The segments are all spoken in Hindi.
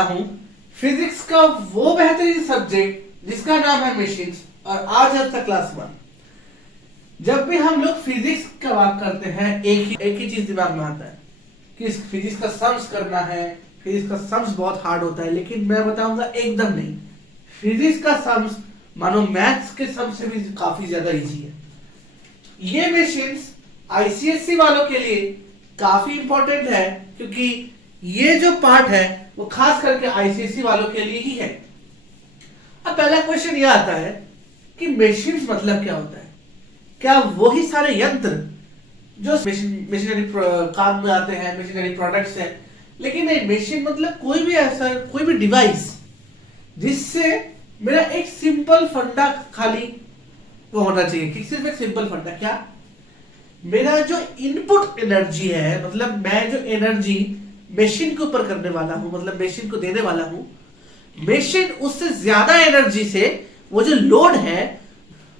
वाला हूं फिजिक्स का वो बेहतरीन सब्जेक्ट जिसका नाम है मशीन्स। और आज है क्लास 1। जब भी हम लोग फिजिक्स का बात करते हैं एक ही चीज दिमाग में आता है कि फिजिक्स का सम्स करना है। फिजिक्स का सम्स बहुत हार्ड होता है, लेकिन मैं बताऊंगा एकदम नहीं। फिजिक्स का सम्स मानो मैथ्स के सम्स से भी काफी ज्यादा इजी है। ये मशीन्स आईसीएससी वालों के लिए काफी इंपॉर्टेंट है, क्योंकि ये जो पार्ट है वो खास करके आईसीएससी वालों के लिए ही है। अब पहला क्वेश्चन ये आता है कि मशीन्स मतलब क्या होता है? क्या वही सारे यंत्र जो मशीनरी काम में आते हैं, मशीनरी प्रोडक्ट्स हैं? लेकिन नहीं, मशीन मतलब कोई भी डिवाइस जिससे मेरा एक सिंपल फंडा खाली वो होना चाहिए कि सिर्फ एक सिंपल फंडा। क्या? मेरा जो इनपुट एनर्जी है, मतलब मैं जो एनर्जी मशीन के ऊपर करने वाला हूं, मतलब मशीन को देने वाला हूं, मशीन उससे ज्यादा एनर्जी से वो जो लोड है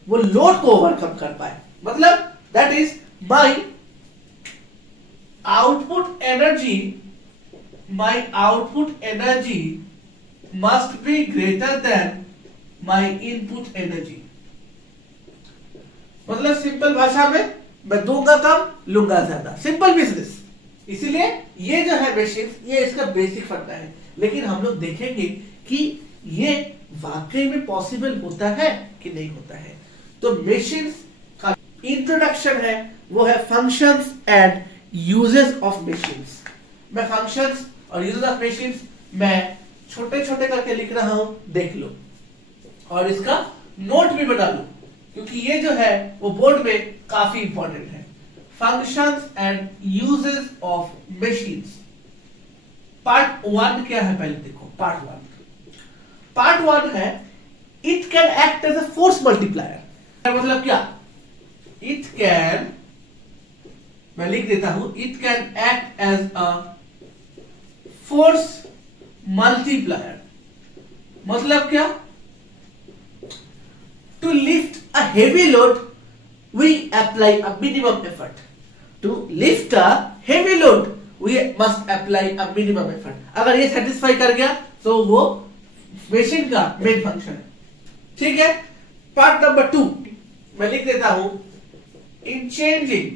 वो लोड को ओवरकम कर पाए। मतलब that is my output energy must be greater than my input energy. मतलब सिंपल भाषा में मैं दूंगा कम लूंगा ज्यादा, सिंपल बिजनेस। इसीलिए ये जो है मशीन, ये इसका बेसिक फंडा है। लेकिन हम लोग देखेंगे कि ये वाकई में पॉसिबल होता है कि नहीं होता है। तो मशीन्स का इंट्रोडक्शन है वो है functions and uses of machines. मैं फंक्शंस और यूजेस ऑफ मशीन्स मैं छोटे छोटे करके लिख रहा हूं, देख लो, और इसका नोट भी बना लो, क्योंकि ये जो है वो बोर्ड में काफी इंपॉर्टेंट है। Functions and uses of machines. Part 1 क्या है पहले देखो। पार्ट 1 है it can act as a force multiplier. मतलब क्या? इट कैन, मैं लिख देता हूं, it can act as a force multiplier. मतलब क्या? To lift a heavy load, we apply a minimum effort. To lift a heavy load, we must apply a minimum effort. अगर ये सेटिस्फाई कर गया तो वो मशीन का मेन फंक्शन है। ठीक है। पार्ट नंबर 2 मैं लिख देता हूं, इन चेंजिंग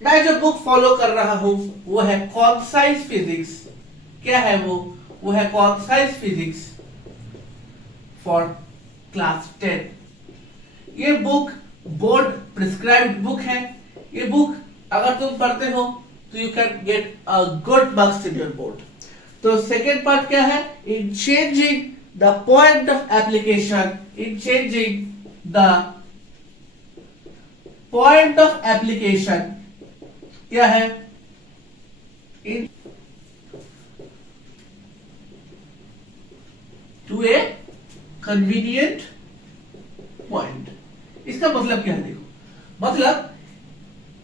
मैं जो बुक फॉलो कर रहा हूं वो है कॉन्साइज फिजिक्स। क्या है वो है कॉन्साइज फिजिक्स फॉर क्लास 10। ये बुक बोर्ड प्रिस्क्राइब्ड बुक है। ये बुक अगर तुम पढ़ते हो तो you can get a good marks in your board. तो सेकेंड पार्ट क्या है? In changing the point of application. In changing the point of application क्या है? इन टू ए कन्वीनियंट पॉइंट। इसका मतलब क्या है देखो। मतलब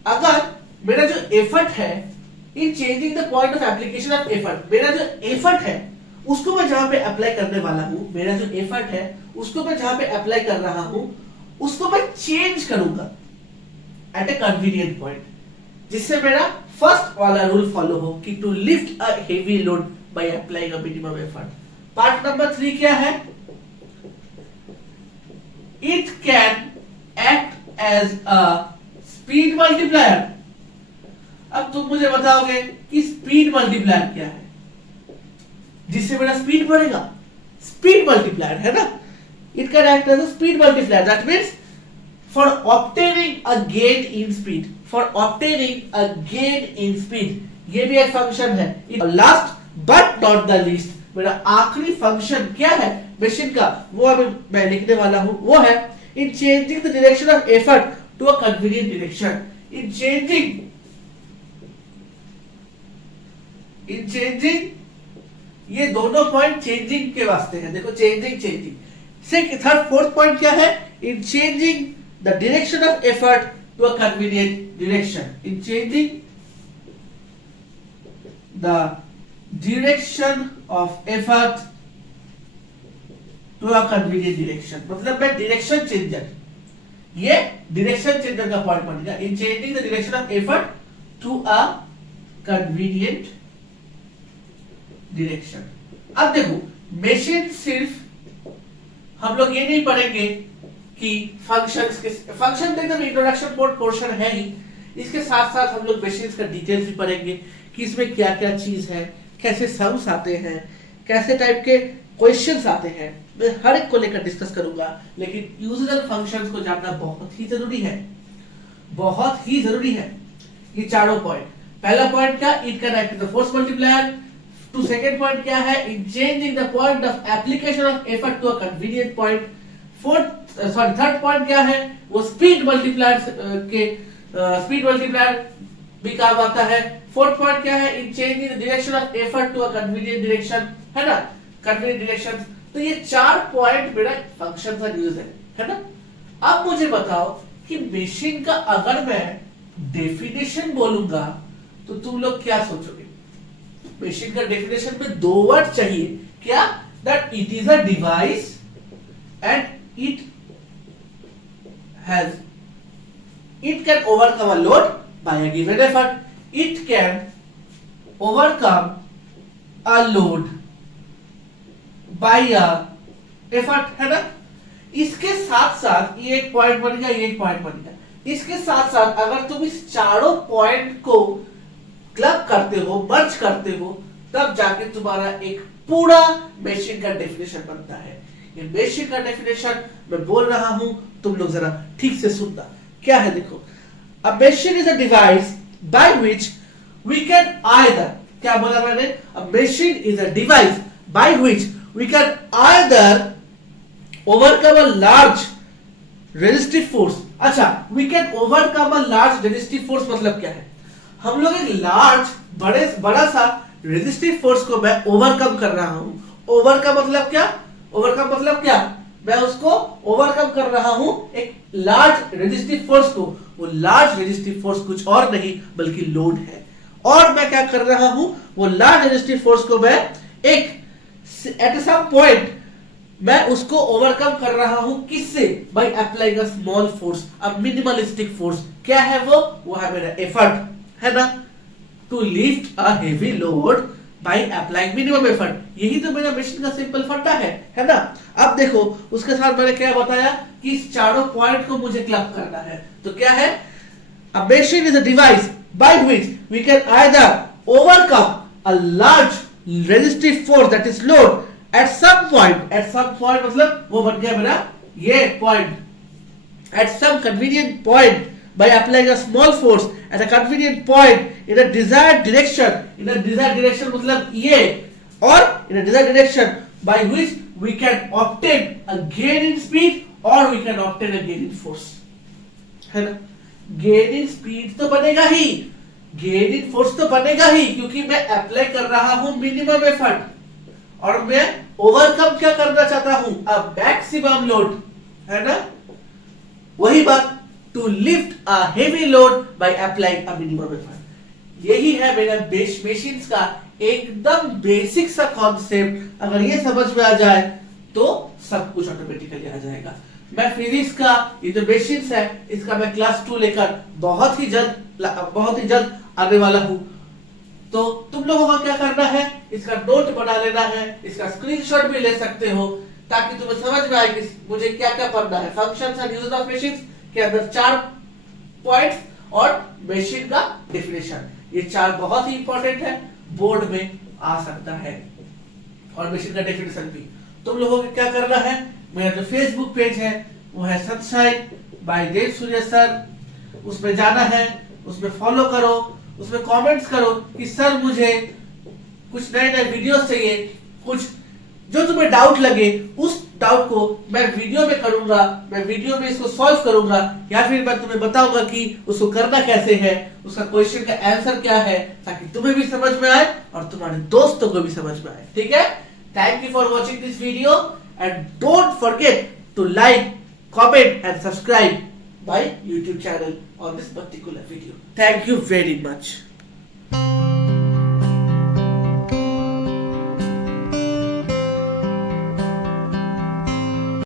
अगर मेरा जो एफर्ट है in changing the point of application of effort, मेरा जो एफर्ट है उसको मैं जहां पे अप्लाई करने वाला हूं, मेरा जो एफर्ट है उसको मैं जहां पे अप्लाई कर रहा हूं उसको मैं चेंज करूंगा एट ए कन्वीनियंट पॉइंट, जिससे मेरा फर्स्ट वाला रूल फॉलो हो कि to lift a heavy load by applying a minimum effort. Part number 3 क्या है? It can act as a speed multiplier. अब तुम मुझे बताओगे कि स्पीड मल्टीप्लायर क्या है जिससे मेरा स्पीड बढ़ेगा? स्पीड मल्टीप्लायर है ना। It can act as a speed multiplier, that means for obtaining a gain in speed. For obtaining a gain in speed, ये भी एक फंक्शन है। Last but not the least, मेरा आखिरी फंक्शन क्या है मशीन का, वो अभी मैं लिखने वाला हूं। वो है in changing the direction of effort to a convenient direction. In changing ये दोनों पॉइंट चेंजिंग के वास्ते हैं। देखो चेंजिंग से थर्ड फोर्थ पॉइंट क्या है? In changing the direction of effort to a convenient direction. In changing the direction of effort to a convenient direction। मतलब मैं डायरेक्शन चेंजर, ये डायरेक्शन चेंजर का पॉइंट बनेगा in changing the direction of effort to a convenient direction. अब देखो मशीन सिर्फ हम लोग ये नहीं पढ़ेंगे कि फंक्शंस के फंक्शन एकदम इंट्रोडक्शन पोर्शन है ही, इसके साथ साथ हम लोग मशीन्स का डिटेल्स भी पढ़ेंगे कि इसमें क्या क्या चीज है, कैसे सम्स आते हैं, कैसे टाइप के क्वेश्चंस आते हैं, मैं हर एक को लेकर डिस्कस करूंगा। लेकिन यूजल फंक्शंस को जानना बहुत ही जरूरी है, बहुत ही जरूरी है। ये चारों पॉइंट, पहला पॉइंट क्या, it can act the force multiplier. Two second point क्या है, in changing the point of application of effort to a convenient point. Third point क्या है, वो स्पीड मल्टीप्लायर के स्पीड मल्टीप्लायर भी काम आता है। फोर्थ पॉइंट क्या है, in changing the direction of effort to a convenient direction, है ना, कन्वीनियंट डायरेक्शन। तो ये चार पॉइंट मेरा फंक्शन का यूज है ना। अब मुझे बताओ कि मशीन का अगर मैं डेफिनेशन बोलूंगा तो तुम लोग क्या सोचोगे? मशीन का डेफिनेशन में दो वर्ड चाहिए, क्या, that it is a device and it can overcome a load bye a given effort. It can overcome a load bye a effort, है ना। इसके साथ साथ ये एक पॉइंट बन गया, ये एक पॉइंट बन गया। इसके साथ साथ अगर तुम इस चारों पॉइंट को क्लब करते हो, मर्ज करते हो, तब जाके तुम्हारा एक पूरा मशीन का डेफिनेशन बनता है। ये मशीन का डेफिनेशन मैं बोल रहा हूं, तुम लोग जरा ठीक से सुनना। क्या है देखो, a machine is a device by which we can either, क्या बोला मैंने, a machine is a device by which we can either overcome a large resistive force। अच्छा, we can overcome a large resistive force मतलब क्या है, हम लोग एक लार्ज बड़ा सा रेजिस्टिव फोर्स को मैं ओवरकम कर रहा हूं। ओवरकम मतलब क्या, ओवरकम मतलब क्या, मैं उसको ओवरकम कर रहा हूं एक लार्ज रेजिस्टिव फोर्स को। वो लार्ज रेजिस्टिव फोर्स कुछ और नहीं बल्कि लोड है। और मैं क्या कर रहा हूं, वो लार्ज रेजिस्टिव फोर्स को मैं एक एट सम पॉइंट मैं उसको ओवरकम कर रहा हूं, किससे, by applying a small force, a minimalistic force. क्या है वो है मेरा एफर्ट, है ना, to lift a heavy load by applying minimum effort. यही तो मेरा मशीन का सिंपल फंडा है ना। अब देखो उसके साथ मैंने क्या बताया कि इस चारों पॉइंट को मुझे क्लब करना है। तो क्या है, a machine is a device by which we can either overcome a large resistive force that is load at some point मतलब वो बन गया मेरा ये point, at some convenient point by applying a small force at a convenient point in a desired direction मतलब ये, और in a desired direction by which we can obtain a gain in speed or we can obtain a gain in force, है ना। gain in speed तो बनेगा ही, gain in force तो बनेगा ही, क्योंकि मैं अप्लाई कर रहा हूं मिनिमम एफर्ट और मैं ओवरकम क्या करना चाहता हूं, अब मैक्सिमम लोड, है ना। वही बात, to lift a heavy load by applying a minimum effort. यही है मेरा मशीन्स का एकदम बेसिक सा कॉन्सेप्ट। अगर ये समझ में आ जाए तो सब कुछ ऑटोमेटिकली आ जाएगा। मैं फिजिक्स का ये जो मशीन्स है इसका मैं क्लास 2 लेकर बहुत ही जल्द आने वाला हूं। तो तुम लोगों को क्या करना है, इसका नोट बना लेना है, इसका स्क्रीनशॉट भी ले सकते हो ताकि तुम्हें समझ में आए कि मुझे क्या क्या पढ़ना है। Functions and uses of machines के अंदर 4 पॉइंट्स और मशीन का डेफिनेशन, ये 4 बहुत ही इंपॉर्टेंट है, बोर्ड में आ सकता है। और मशीन का डेफिनेशन भी तुम लोगों को क्या करना है, मेरा जो फेसबुक पेज है वो है सनशाइन बाय देव सूर्य सर, उसमें जाना है, उसमें फॉलो करो, उसमें कमेंट्स करो कि सर मुझे कुछ नए वीडियोस चाहिए, कुछ जो तुम्हें डाउट लगे उस डाउट को मैं वीडियो में करूंगा, मैं वीडियो में इसको सॉल्व करूंगा, या फिर मैं तुम्हें बताऊंगा कि उसको करना कैसे है, उसका क्वेश्चन का आंसर क्या है, ताकि तुम्हें भी समझ में आए और तुम्हारे दोस्तों को भी समझ में आए। ठीक है, thank you for watching this video and don't forget to like, comment and subscribe my YouTube channel on this particular video. Thank you very much.